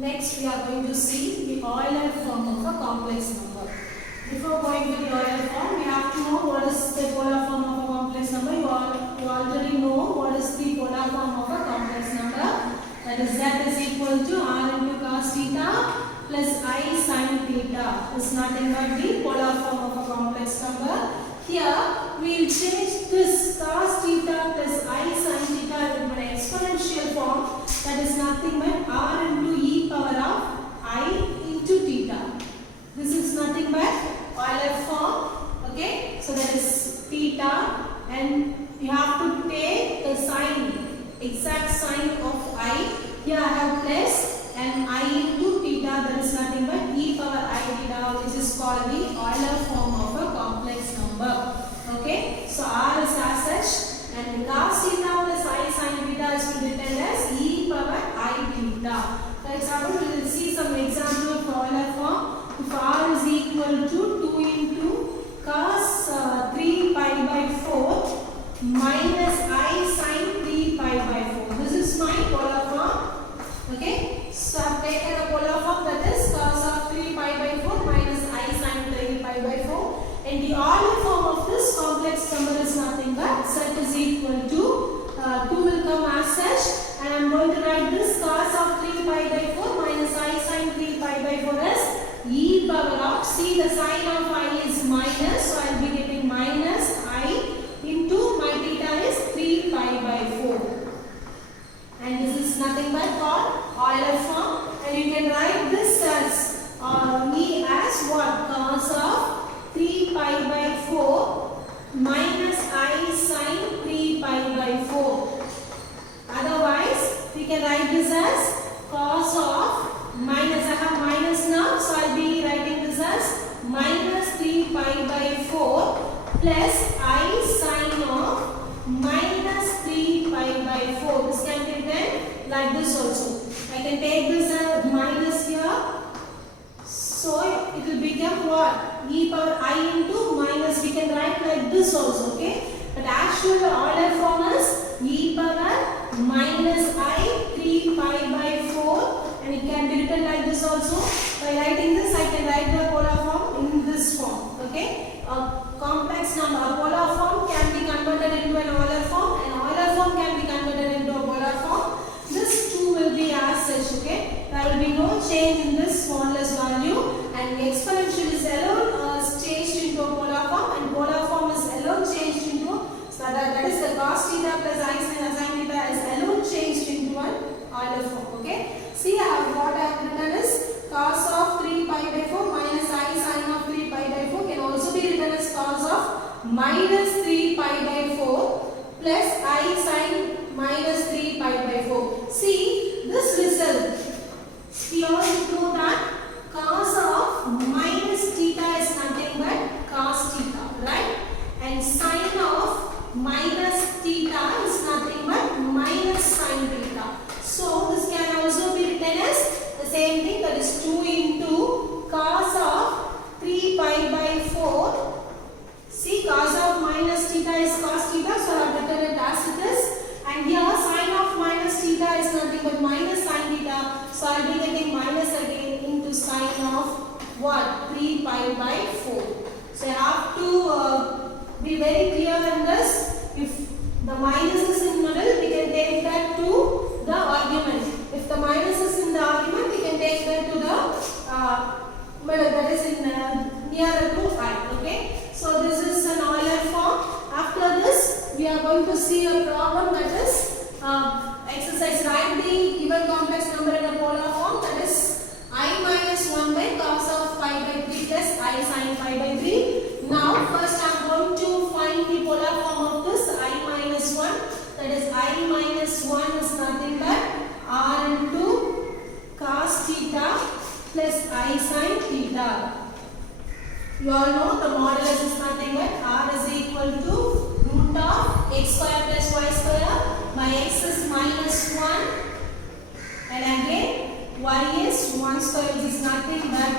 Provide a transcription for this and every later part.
Next we are going to see the Euler form of a complex number. Before going to the Euler form, we have to know what is the polar form of a complex number. You already know what is the polar form of a complex number. That is z is equal to r into cos theta plus I sin theta. Is nothing but the polar form of a complex number. Here we will change this cos theta plus I sin theta into an exponential form. That is nothing but r into e power of I into theta. This is nothing but Euler form. Okay, so that is theta, and you have to take the sign, exact sign of I. Here I have plus and I into theta. That is nothing but e power I theta, which is called the Euler form of a complex number. Okay, so r is as such, and cos theta plus I sin theta is written as e power I theta. For example, we will see some example of Euler form. If r is equal to 2 into cos 3 pi by 4 minus I sin 3 pi by 4. This is my polar form. Okay, so I have taken a polar form, that is cos of 3 pi by 4 minus I sin 3 pi by 4. And the Euler form of this complex number is nothing but z is equal to 2 will come as such, and I am going to write this cos of 3 pi by 4 minus I sin 3 pi by 4 as e power of, see the sign of I is minus, so I will be getting minus I into my theta is 3 pi by 4. And this is nothing but called Euler form, and you can write this as e as what, cos of 3 pi by 4 minus I sin 3 pi by 4. Otherwise, we can write this as cos of minus, I have minus now, so I will be writing this as minus 3 pi by 4 plus I sin of minus 3 pi by 4. This can be written like this also. I can take this as minus here, so it will become what? E power I into minus, we can write like this also, okay? But actual Euler form is e power minus I 3 pi by 4, and it can be written like this also. By writing this, I can write the polar form in this form, okay? A complex number, a polar form can be converted into an Euler form, and Euler form can be converted into a polar form. This two will be as such, okay? There will be no change in this smallest value, and the exponential is alone changed into a polar form, and polar form is alone changed into, so that is the cos theta plus I sin theta is alone changed into an Euler form, okay? See, what I have written is cos of 3 pi by 4 minus I sin of 3 pi by 4 can also be written as cos of minus 3 pi by 4 plus I sin minus 3 pi by 4. See, this result, we all know that cos of minus theta is nothing but cos theta, right? And sin of minus theta is nothing but minus sin theta. So this can also be written as the same thing, that is 2 into cos of 3 pi by 4. See, cos of minus theta is cos theta, so I have written it as it is. And here sin of minus theta is nothing but minus sin theta, so I will be getting minus again into sin of what? 3 pi by 4. So I have to be very clear in this. If the minus is in middle, we can take that to the argument. If the minus is in the argument, we can take that to the middle, that is in nearer to I, okay? So this is an Euler form. After this, we are going to see a problem, that is exercise. Write the given complex number in a polar form, that is I minus 1 by cos of pi by 3 plus I sin pi by 3. Now first I am going to find the polar form of this I minus 1. That is I minus 1 is nothing but r into cos theta plus I sin theta. You all know the modulus is nothing but r is equal to root of x square plus y square. My x is minus 1, and again y is 1 square, which is nothing but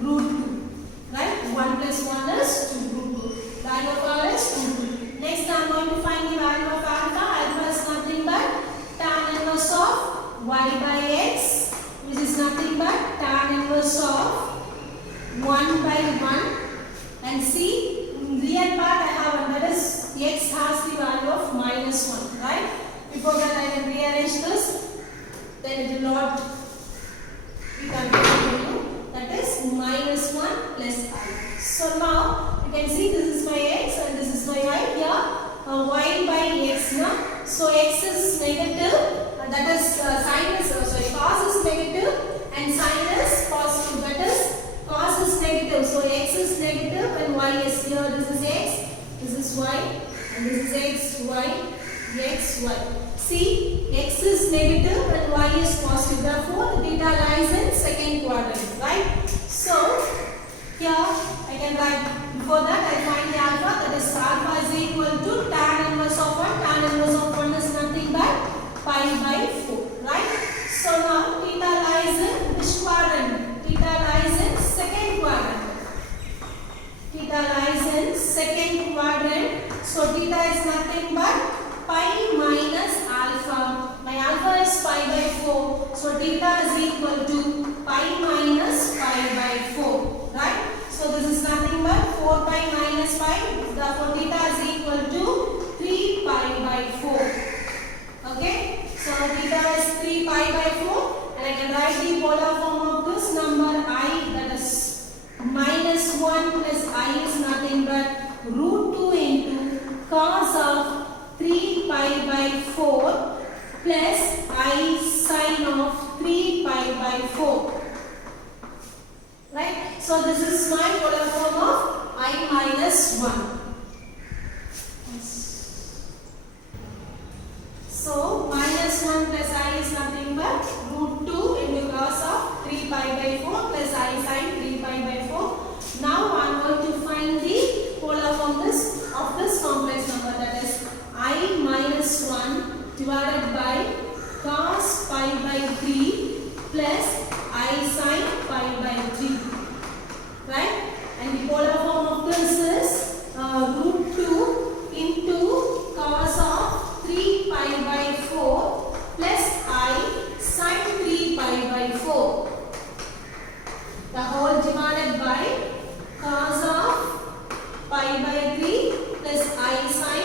root 2. Right? 1 plus 1 is 2, root 2. Value of r is root 2. Next I am going to find the value of alpha. Alpha is nothing but tan inverse of y by x, which is nothing And see, real part I have, and that is x has the value of -1, right? Before that I can rearrange this, then it will not be confusing. That is -1 plus I. So now you can see this is my x and this is my y. Here y by x now. So x is negative, that is sin is cos is negative and sin is positive. That is cos is negative. So x is negative and y is here. This is x, this is y, and this is x, y, x, y. See, x is negative and y is positive. Therefore, the theta lies in second quadrant, right? So here I can write, before that I find the alpha, that is alpha is equal to tan inverse of 1. Tan inverse of 1 is nothing but pi by 4, right? So now theta lies in which quadrant? Theta lies in second quadrant. Theta lies in second quadrant. So theta is nothing but pi minus alpha. My alpha is pi by 4. So theta is equal to pi minus pi by 4, right? So this is nothing but 4 pi minus pi. Therefore theta is equal to 3 pi by 4. Okay? So theta is 3 pi by 4, and I can write the polar form of this number I, that is -1 plus I is nothing but √2 into cos of 3 pi by 4 plus I sin of 3 pi by 4. Right? So this is my polar form of I minus 1. So -1 plus I is nothing but √2 into cos of 3 pi by 4 plus I sin 3 pi by 4. Now I am going to find the polar form of this complex number, that is I minus 1 divided by cos pi by 3 plus I sin pi by 3. Right? And the polar form of this is √2 into cos of 3 pi by 4 plus I sin 3 pi by 4. The whole divided by cos of pi by 3 plus I sin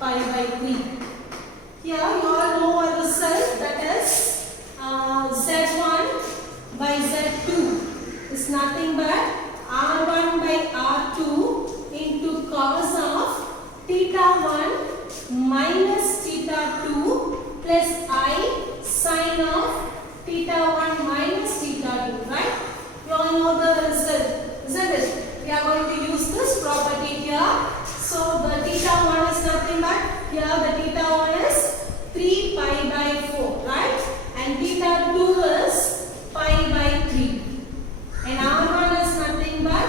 pi by 3. Here you all know our result, that is z1 by z2 is nothing but r1 by r2 into cos of theta 1 minus theta 2 plus I sin of theta 1 minus theta 2, right? You all know the result, isn't it? We are going to use this property here. So the theta 1 is nothing but, here the theta 1 is 3 pi by 4, right? And theta 2 is pi by 3. And r1 is nothing but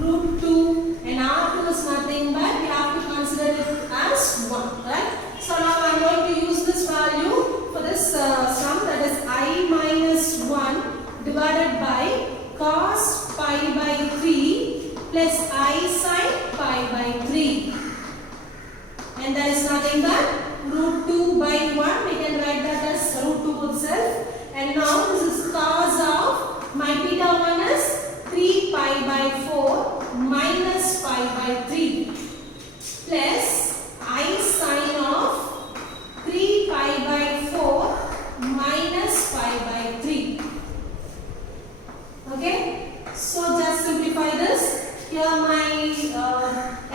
√2, and r2 is nothing but, we have to consider it as 1, right? So now I am going to use this value for this sum, that is I minus 1 divided by cos pi by 3 plus I sin pi by 3. And that is nothing but √2 by 1. We can write that as √2 itself. And now this is cos of, my theta 1 is 3 pi by 4 minus pi by 3 plus I sin of 3 pi by 4 minus pi by 3. Okay? So just simplify this. Here my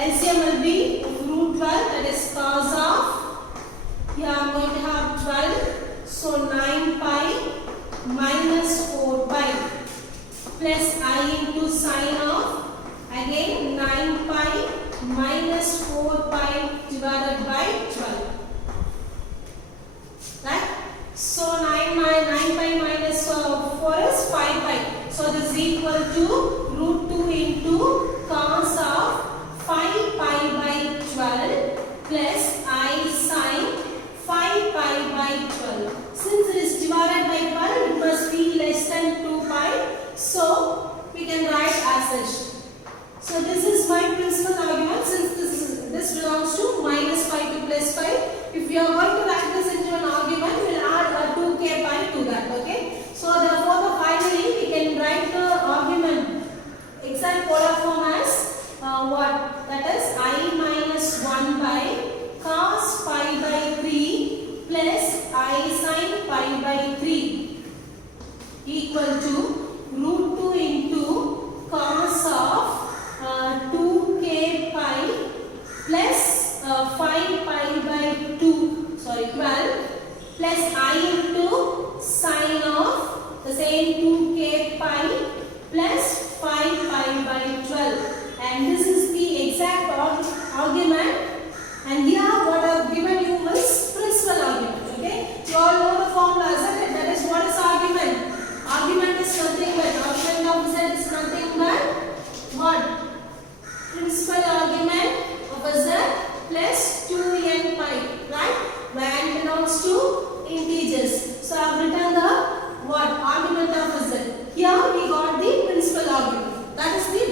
LCM will be √12, that is cos of, here I am going to have 12, so 9 pi minus 4 pi plus I into sin of, again 9 pi minus 4 pi divided by 12. Right? So 9 pi minus 4 is 5 pi. So this is equal to √2 into cos of 5 pi by 12 plus I sin 5 pi by 12. Since it is divided by 12, it must be less than 2 pi. So we can write as such. So this is my principal argument. Since this belongs to minus pi to plus pi, if we are going to write this into an argument, we will add a 2k pi to that. Okay. So therefore, finally we can write the argument exact polar form as equal to root 2 into cos of 2k pi plus 5 pi by 12 plus I into sine of the same 2k pi plus 5 pi by 12, and this is the exact argument, and here what I have given you is principal argument. Okay, you all know the formula, isn't it? That is what is argument. Argument is nothing but argument of z is nothing but what? Principal argument of z plus 2n pi, right? Where n belongs to integers. So I have written the what? Argument of z. Here we got the principal argument. That is the